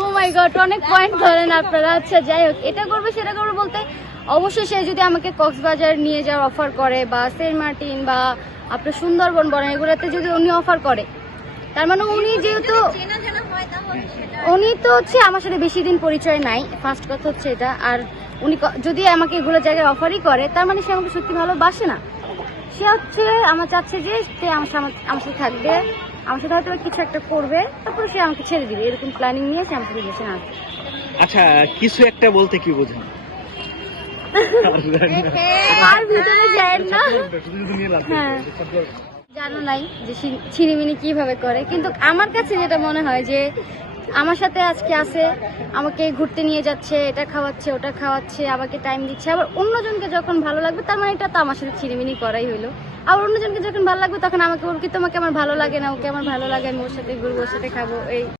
ও মাই god, অনেক point ধরেন আপনারা। আচ্ছা যাই হোক, এটা করবে সেটা করবে বলতে অবশ্যই সে যদি আমাকে কক্সবাজার নিয়ে যাওয়ার অফার করে বা সেন্ট মার্টিন বা আপনার সুন্দরবন বলেন এগুলোতে যদি উনি অফার করে, তার মানে উনি যেহেতু উনি তো হচ্ছে আমার সাথে বেশি দিন পরিচয় নাই, ফার্স্ট কথা হচ্ছে এটা। আর উনি যদি আমাকে এগুলো জায়গায় অফারই করে, তার মানে সে আমাকে সত্যি ভালোবাসে না। সে হচ্ছে আমার চাচ্ছে যে সে আমার সাথে থাকবে, আমার সাথে হয়তো কিছু একটা করবে, তারপরে সে আমাকে ছেড়ে দিবে, এরকম প্ল্যানিং নিয়ে সে আমাকে রিলেশন আসবে। আচ্ছা, কিছু একটা বলতে কি বোঝেন? আর ভিতরে যায় না। হ্যাঁ, জানো নাই যে ছিনিমিনি কিভাবে করে, কিন্তু আমার কাছে যেটা মনে হয় যে আমার সাথে আজকে আছে, আমাকে ঘুরতে নিয়ে যাচ্ছে, এটা খাওয়াচ্ছে ওটা খাওয়াচ্ছে, আমাকে টাইম দিচ্ছে, আবার অন্যজনকে যখন ভালো লাগবে তার মানে এটা তো আমার সাথে ছিনিমিনি করাই হইলো। আর অন্যজনকে যখন ভালো লাগবে তখন আমাকে বলবো কি তোমাকে আমার ভালো লাগে না, ওকে আমার ভালো লাগে, আমি ওর সাথে ঘুরবো, ওর সাথে খাবো, এই